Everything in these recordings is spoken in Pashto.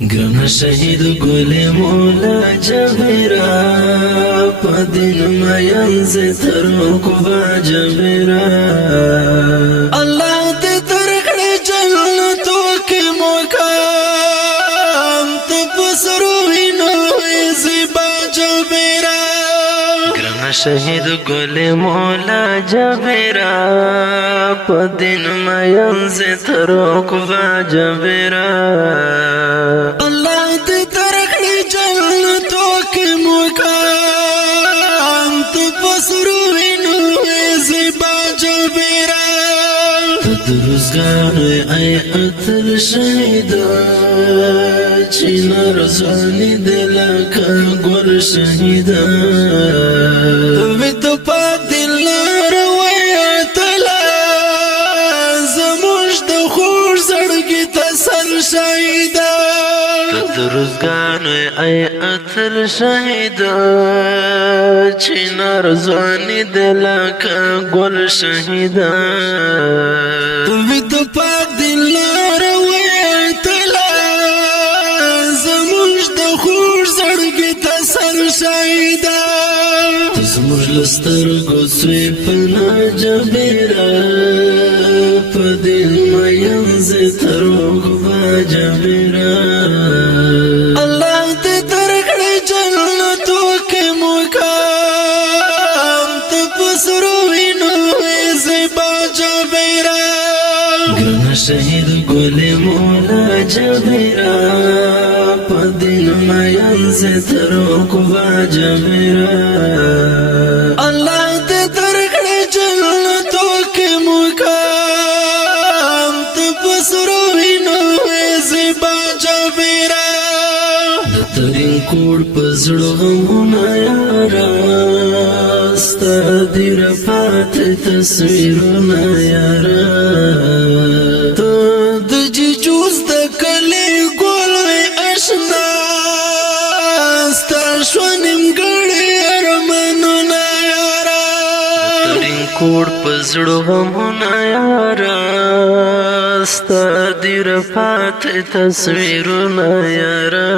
ګران شهید ګل مولا جبرا پدین مین ز تر کوبا جبرا الله دې ترکړې جنتو کې مقام ته پسروینو زیبا جبرا ګران شهید ګل مولا جبرا پدین مین ز تر کوبا جبرا الله دې ترکړې جنتو کې مقام ته پسروینو زیبا جبرا تدرسګان ای اتر شهیدا چې نرزاني دل کا ګور شهیدا وې ته پات لار وې تلا زموږ د خور زړګي تسل شهیدا تدرسګان ای اتر شهیدا چې نرزاني دل کا ګور شهیدا وې ته پات لار وې تلا زموږ د خور زړګي تسل شهیدا زموږ لسترګو سوی پنا جبرا پدې مین ز تر کوبا جبرا الله دې ترکړې جنتو کې مقام ته پسروینو زیبا جبرا ګران شهید ګل مولا جبرا پدین مین ز تر کوبا جبرا الله دې ترکړې جنتو کې مقام ته پسروینو زیبا جبرا د ترین کوړ پزړو غمونه یارا ستا دې رفات تصویرونه یارا ته د جوز د کلی ګل آشنا ستا شونم ګړې ارمانونه یارا ترین کوړ پزړو غمونه یارا ستا دې رفات تصویرونه یارا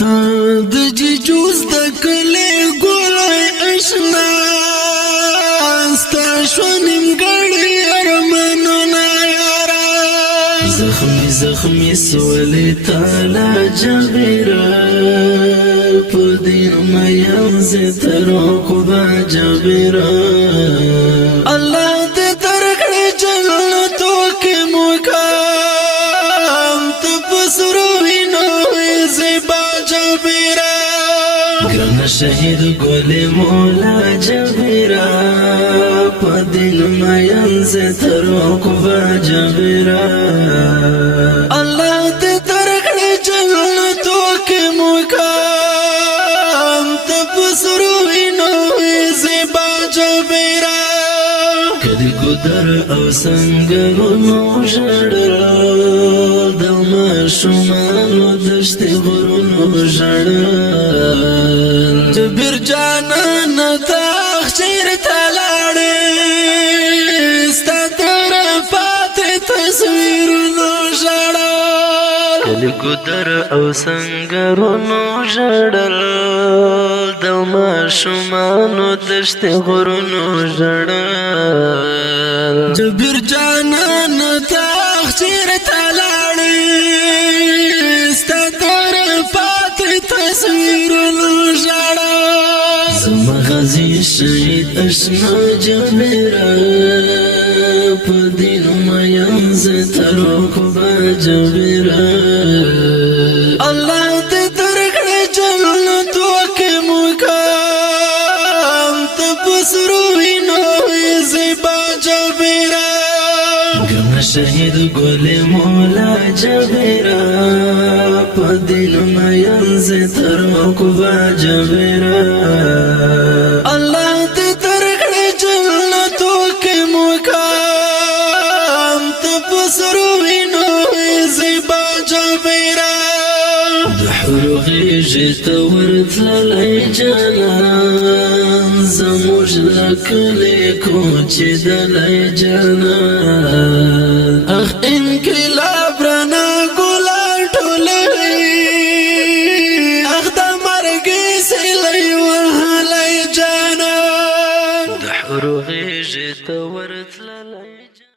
ته د جوز د کلی ګل آشنا ستا شونم ګړې ارمانونه یارا زخمی زخمی سولی تالا جبرا پدین مین ز تر کوبا جبرا الله دې ترکړې جنتو کې مقام ته پسروینو زیبا جبرا ګران شهید ګل مولا جبرا پدین مین ز تر کوبا جبرا الله دې ترکړې جنتو کې مقام ته پسروینو زیبا جبرا کدی ګدر او سنگرونو ژړل د ماشومانو دشتې غرونو ژړل جبر جانان تاخ چیرته لاړې ستا طرفات تصویرونو ژړل کلی ګدر او سنگرونو ژړل د ماشومانو دشتې غرونو ژړل جبر جانان تاخ چیرته لاړې ستا طرفات تصویرونو ژړل زما غازي شهید اشنا جبرا پدین مین ز تر کوبا جبرا الله دې ترکړې جنتو کې مقام ته پسروینو زیبا جبرا ګران شهید ګل مولا جبرا پدین مین ز تر کوبا جبرا الله دې ترکړې جنتو کې مقام ته پسروینو زیبا جبرا د حور غیږې ته ورتللی جانان زموږ د کلي کوچېدلی جانان اخ انقلاب رانه ګلان ټول حور غیږ ته ورتللی